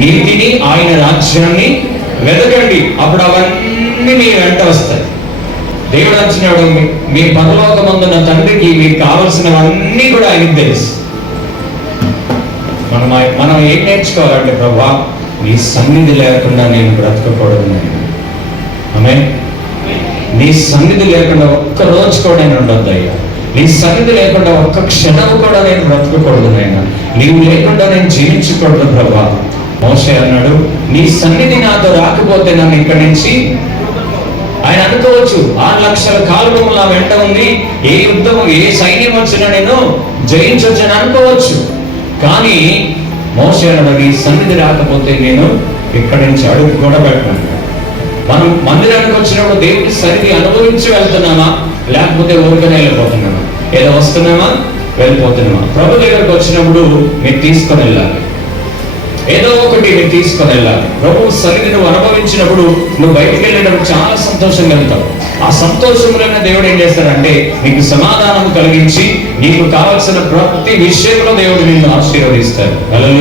నీతిని, ఆయన రాజ్యాన్ని వెతకండి, అప్పుడు అవన్నీ మీ వెంట వస్తాయి. దేవుడు అంటున్నాడు, మీ పరలోకమందున్న తండ్రికి మీకు కావలసినవన్నీ కూడా ఆయనకు తెలుసు. మనం ఏం నేర్చుకోవాలంటే, ప్రభువా నీ సన్నిధి లేకుండా నేను బ్రతకకూడదు నాయన. ఆమేన్. నీ సన్నిధి లేకుండా ఒక్క రోజు కూడా నేను ఉండొద్దు అయ్యా. నీ సన్నిధి లేకుండా ఒక్క క్షణం కూడా నేను బ్రతకకూడదు నాయన. నీవు లేకుండా నేను జీవించకూడదు ప్రభువా. మోషే అన్నాడు, నీ సన్నిధి నాతో రాకపోతే నన్ను ఇక్కడి నుంచి, ఆయన అనుకోవచ్చు 6 లక్షల కాలువము నా వెంట ఉంది, ఏ యుద్ధము ఏ సైన్యం వచ్చినా నేను జయించొచ్చని అనుకోవచ్చు. కానీ మోషే అన్నాడు, నీ సన్నిధి రాకపోతే నేను ఇక్కడి నుంచి అడుగు కూడా పెట్టాను. మనం మందిరానికి వచ్చినప్పుడు దేవుని సన్నిధి అనుభవించి వెళ్తున్నామా, లేకపోతే ఊరికనే వెళ్ళిపోతున్నామా? ఏదో వస్తున్నామా, వెళ్ళిపోతున్నామా? ప్రభు దగ్గరకు వచ్చినప్పుడు మీరు తీసుకొని వెళ్ళాలి, ఏదో ఒకటి మీరు తీసుకొని వెళ్ళాలి. ప్రభు సన్నిధి నువ్వు అనుభవించినప్పుడు నువ్వు బయటికి వెళ్ళేటప్పుడు చాలా సంతోషంగా వెళ్తావు. ఆ సంతోషంలోనే దేవుడు ఏం చేస్తాడంటే నీకు సమాధానం కలిగించి నీకు కావలసిన ప్రతి విషయంలో దేవుడు నిన్ను ఆశీర్వదిస్తాడు. హల్లెలూయా.